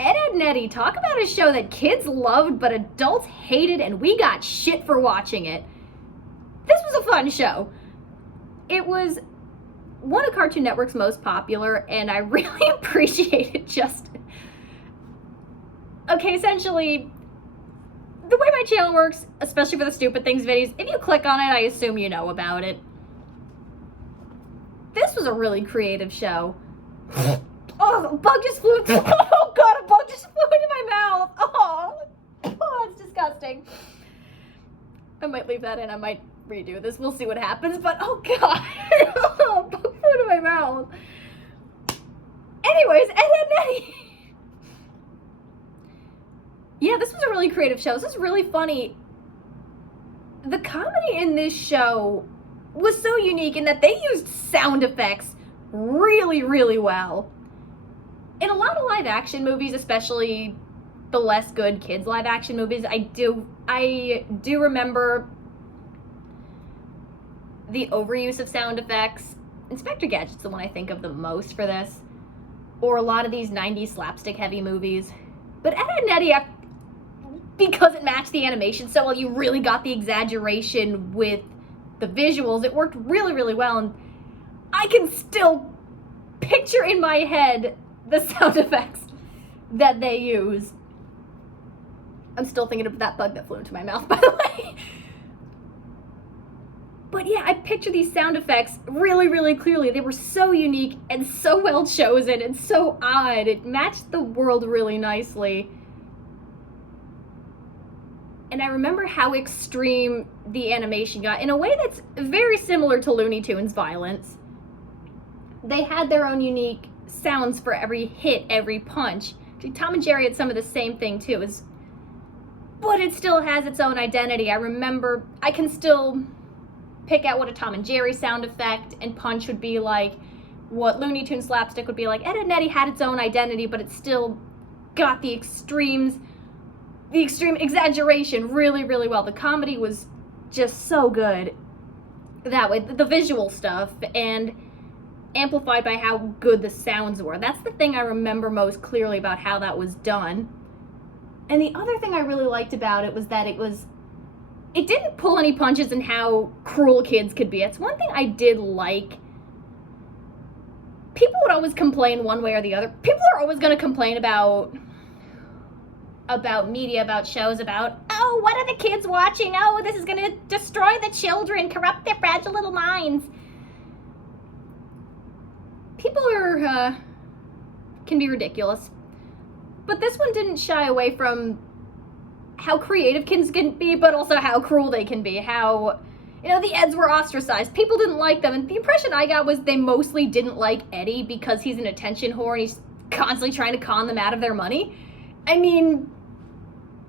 Ed, Edd n Eddy, talk about a show that kids loved but adults hated, and we got shit for watching it. This was a fun show. It was one of Cartoon Network's most popular, and I really appreciated just... Okay, essentially, the way my channel works, especially for the Stupid Things videos, if you click on it, I assume you know about it. This was a really creative show. Oh, a bug just flew. Oh god, a bug just flew into my mouth. Oh, it's disgusting. I might leave that in. I might redo this. We'll see what happens. But oh god, oh, a bug flew into my mouth. Anyways, Ed, Edd n Eddy. Yeah, this was a really creative show. This is really funny. The comedy in this show was so unique in that they used sound effects really, really well. In a lot of live action movies, especially the less good kids live action movies, I do remember the overuse of sound effects. Inspector Gadget's the one I think of the most for this. Or a lot of these 90s slapstick heavy movies. But Ed, Edd n Eddy, because it matched the animation so well, you really got the exaggeration with the visuals. It worked really, really well, and I can still picture in my head the sound effects that they use. I'm still thinking of that bug that flew into my mouth, by the way. But yeah, I picture these sound effects really, really clearly. They were so unique and so well chosen and so odd. It matched the world really nicely. And I remember how extreme the animation got in a way that's very similar to Looney Tunes violence. They had their own unique sounds for every hit, every punch. Tom and Jerry had some of the same thing too, but it still has its own identity. I remember, I can still pick out what a Tom and Jerry sound effect and punch would be like, what Looney Tunes slapstick would be like. Ed, Edd n Eddy had its own identity, but it still got the extreme exaggeration really, really well. The comedy was just so good that way. The visual stuff, and amplified by how good the sounds were. That's the thing I remember most clearly about how that was done. And the other thing I really liked about it was that it didn't pull any punches in how cruel kids could be. It's one thing I did like. People would always complain one way or the other. People are always going to complain about media, about shows, about, oh, what are the kids watching? Oh, this is going to destroy the children, corrupt their fragile little minds. People can be ridiculous. But this one didn't shy away from how creative kids can be, but also how cruel they can be. How, the Eds were ostracized. People didn't like them. And the impression I got was they mostly didn't like Eddy because he's an attention whore and he's constantly trying to con them out of their money. I mean,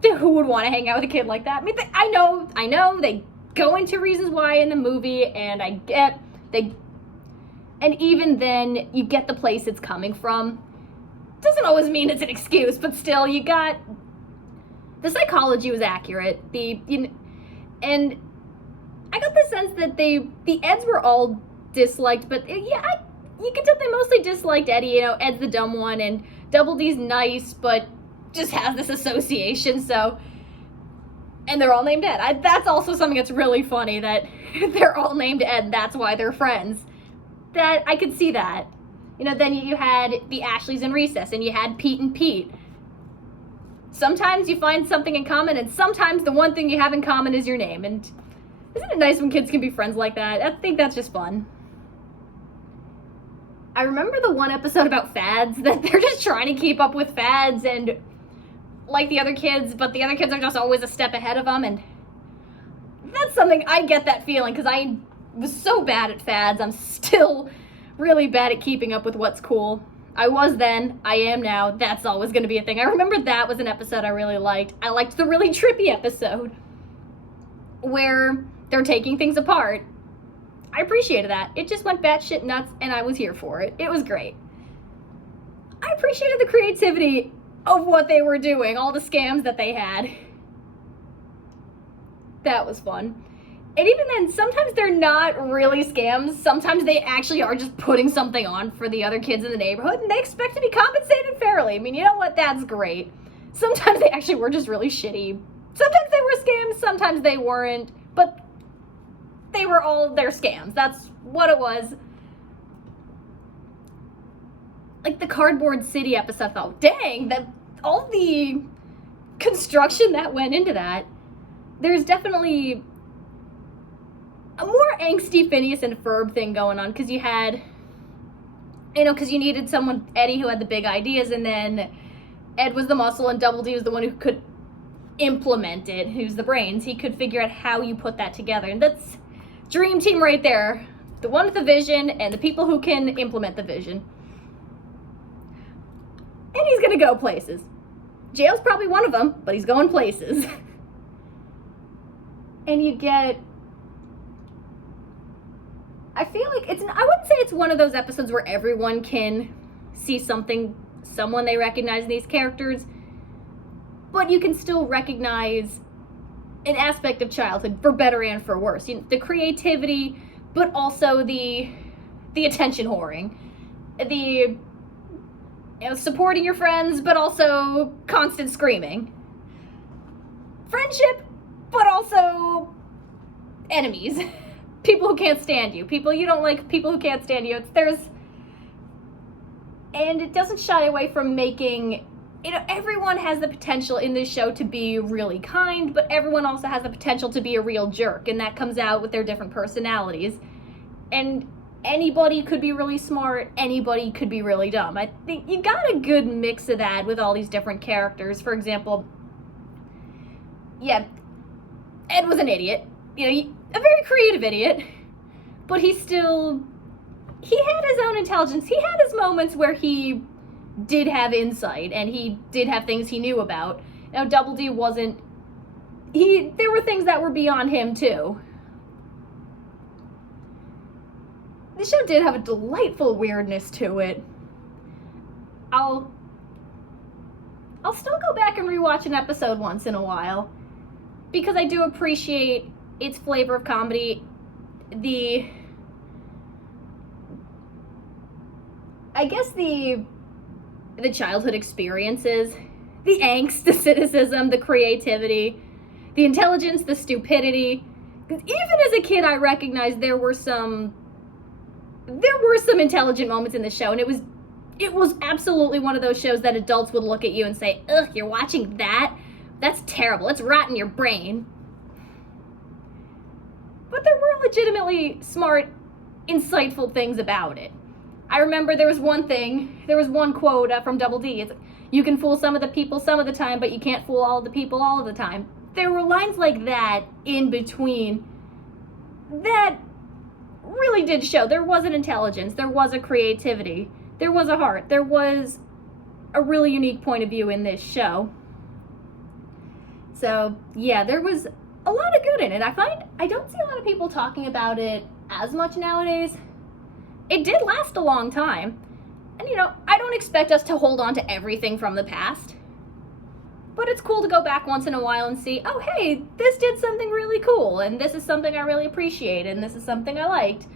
who would want to hang out with a kid like that? I mean, I know they go into reasons why in the movie, and I get and even then, you get the place it's coming from. Doesn't always mean it's an excuse, but still, you got... The psychology was accurate. And I got the sense that the Eds were all disliked, but yeah, you can tell they mostly disliked Eddy. Ed's the dumb one, and Double D's nice, but just has this association, so... And they're all named Ed. That's also something that's really funny, that they're all named Ed, and that's why they're friends. That I could see that. Then you had the Ashleys in Recess, and you had Pete and Pete. Sometimes you find something in common, and sometimes the one thing you have in common is your name. And isn't it nice when kids can be friends like that? I think that's just fun. I remember the one episode about fads, that they're just trying to keep up with fads and like the other kids, but the other kids are just always a step ahead of them, and that's something, I get that feeling, because I was so bad at fads. I'm still really bad at keeping up with what's cool. I was then, I am now. That's always going to be a thing. I remember that was an episode I really liked. I liked the really trippy episode where they're taking things apart. I appreciated that. It just went batshit nuts, and I was here for it. It was great. I appreciated the creativity of what they were doing, all the scams that they had. That was fun. And even then, sometimes they're not really scams. Sometimes they actually are just putting something on for the other kids in the neighborhood, and they expect to be compensated fairly temporarily. I mean, you know what? That's great. Sometimes they actually were just really shitty. Sometimes they were scams, sometimes they weren't, but they were all their scams. That's what it was. Like the Cardboard City episode, I thought, dang, all the construction that went into that. There's definitely a more angsty Phineas and Ferb thing going on, because you had, because you needed someone, Eddy, who had the big ideas, and then Ed was the muscle, and Double D was the one who could implement it, who's the brains. He could figure out how you put that together, and that's dream team right there. The one with the vision, and the people who can implement the vision. And he's gonna go places. Jail's probably one of them, but he's going places. And you get, I feel like I wouldn't say it's one of those episodes where everyone can see someone they recognize in these characters, but you can still recognize an aspect of childhood, for better and for worse. The creativity, but also the attention whoring, the supporting your friends, but also constant screaming. Friendship, but also enemies. People who can't stand you. People you don't like, people who can't stand you. And it doesn't shy away from making, everyone has the potential in this show to be really kind, but everyone also has the potential to be a real jerk, and that comes out with their different personalities. And anybody could be really smart, anybody could be really dumb. I think you got a good mix of that with all these different characters. For example, Ed was an idiot. A very creative idiot. But he had his own intelligence. He had his moments where he did have insight, and he did have things he knew about. Now, Double D wasn't... There were things that were beyond him, too. The show did have a delightful weirdness to it. I'll still go back and rewatch an episode once in a while, because I do appreciate its flavor of comedy, the childhood experiences, the angst, the cynicism, the creativity, the intelligence, the stupidity. Even as a kid, I recognized there were some intelligent moments in the show, and it was absolutely one of those shows that adults would look at you and say, ugh, you're watching that? That's terrible. It's rotting your brain. But there were legitimately smart, insightful things about it. I remember there was one quote from Double D. It's, you can fool some of the people some of the time, but you can't fool all of the people all of the time. There were lines like that in between that really did show there was an intelligence, there was a creativity, there was a heart, there was a really unique point of view in this show. So, yeah, there was a lot of good in it. I don't see a lot of people talking about it as much nowadays. It did last a long time. And, I don't expect us to hold on to everything from the past. But it's cool to go back once in a while and see, oh, hey, this did something really cool, and this is something I really appreciate, and this is something I liked.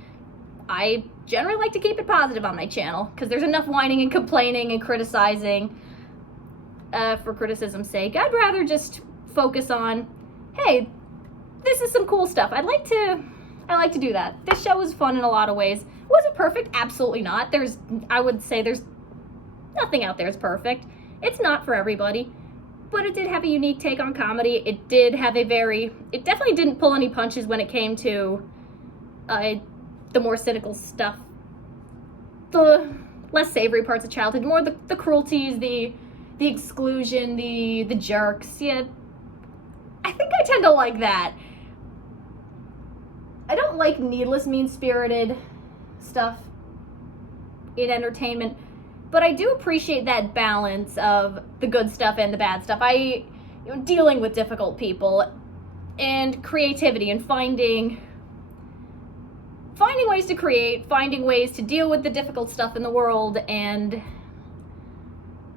I generally like to keep it positive on my channel, because there's enough whining and complaining and criticizing for criticism's sake. I'd rather just focus on, hey, this is some cool stuff. I like to do that. This show was fun in a lot of ways. Was it perfect? Absolutely not. I would say there's nothing out there is perfect. It's not for everybody. But it did have a unique take on comedy. It definitely didn't pull any punches when it came to the more cynical stuff. The less savory parts of childhood, more the cruelties, the exclusion, the jerks. Yeah, I think I tend to like that. I don't like needless, mean-spirited stuff in entertainment, but I do appreciate that balance of the good stuff and the bad stuff. Dealing with difficult people and creativity and finding ways to create, finding ways to deal with the difficult stuff in the world and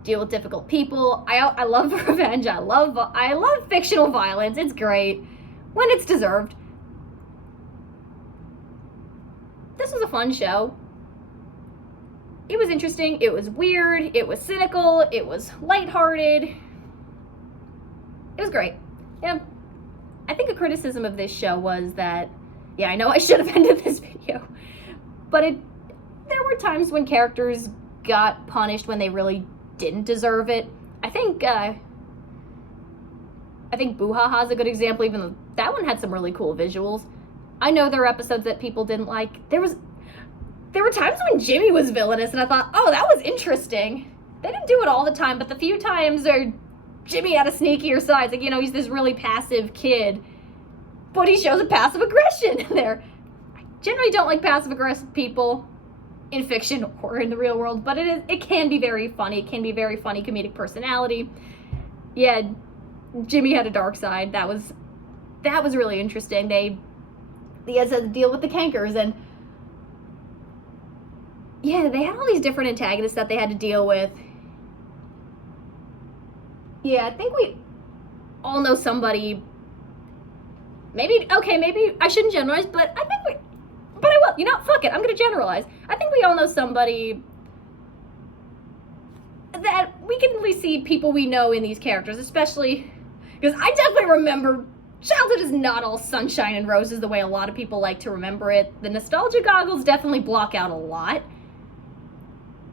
deal with difficult people. I love revenge. I love fictional violence. It's great when it's deserved. This was a fun show. it was interesting, it was weird, it was cynical, it was lighthearted. It was great. Yeah. I think a criticism of this show was that, yeah, I know I should have ended this video, but there were times when characters got punished when they really didn't deserve it. I think Boo-Ha-Ha's a good example, even though that one had some really cool visuals. I know there were episodes that people didn't like. There were times when Jimmy was villainous, and I thought, oh, that was interesting. They didn't do it all the time, but the few times where Jimmy had a sneakier side, like, you know, he's this really passive kid, but he shows a passive aggression in there. I generally don't like passive aggressive people in fiction or in the real world, but it can be very funny. It can be very funny comedic personality. Yeah, Jimmy had a dark side. That was really interesting. They had to deal with the Cankers, and yeah, they had all these different antagonists that they had to deal with. Yeah, I think we all know somebody. Maybe I shouldn't generalize, but I will. You know, fuck it, I'm gonna generalize. I think we all know somebody that we can at least see people we know in these characters, especially because I definitely remember childhood is not all sunshine and roses the way a lot of people like to remember it. The nostalgia goggles definitely block out a lot.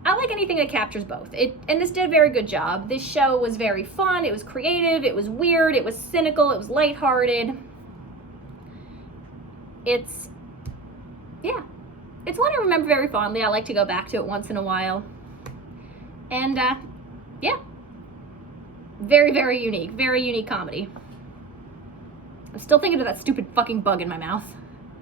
I like anything that captures both. And this did a very good job. This show was very fun, it was creative, it was weird, it was cynical, it was lighthearted. It's one I remember very fondly. I like to go back to it once in a while. And, yeah. Very, very unique comedy. I'm still thinking of that stupid fucking bug in my mouth.